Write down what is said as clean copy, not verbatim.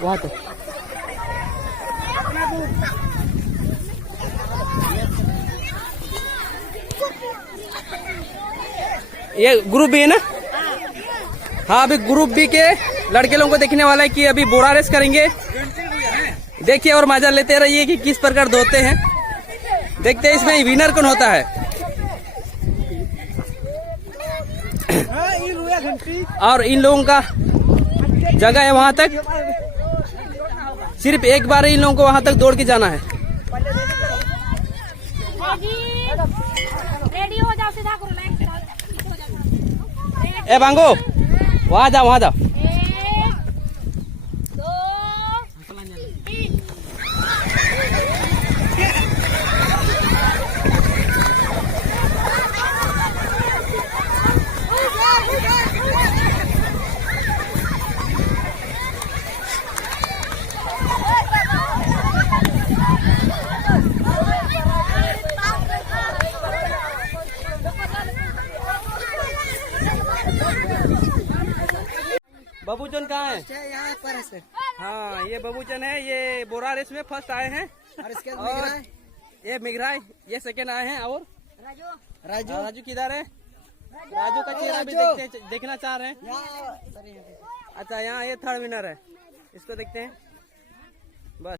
वहाँ तक। ये ग्रुप बी है ना? हाँ, अभी ग्रुप बी के लड़के लोगों को देखने वाला है कि अभी बोरा रेस करेंगे। देखिए और मजा लेते रहिए कि किस प्रकार धोते हैं। देखते हैं इसमें विनर कौन होता है। और इन लोगों का जगह है वहां तक, सिर्फ एक बार इन लोगों को वहां तक दौड़ के जाना है। रेडी हो जाओ, सीधा करो लाइन। ए बांगो, वहां जाओ, वहां जाओ। 1 2 3। बबूचन कहाँ है? यहाँ पर है सर। हाँ, ये बबूचन है। ये बोरा रेस में फर्स्ट आए हैं। और इसके बाद और ये मिगरा, ये सेकंड आए हैं। और राजू राजू किधर है? राजू का चेहरा भी देखना चाह रहे हैं। यहाँ अच्छा, यहाँ ये थर्ड विनर है, इसको देखते हैं।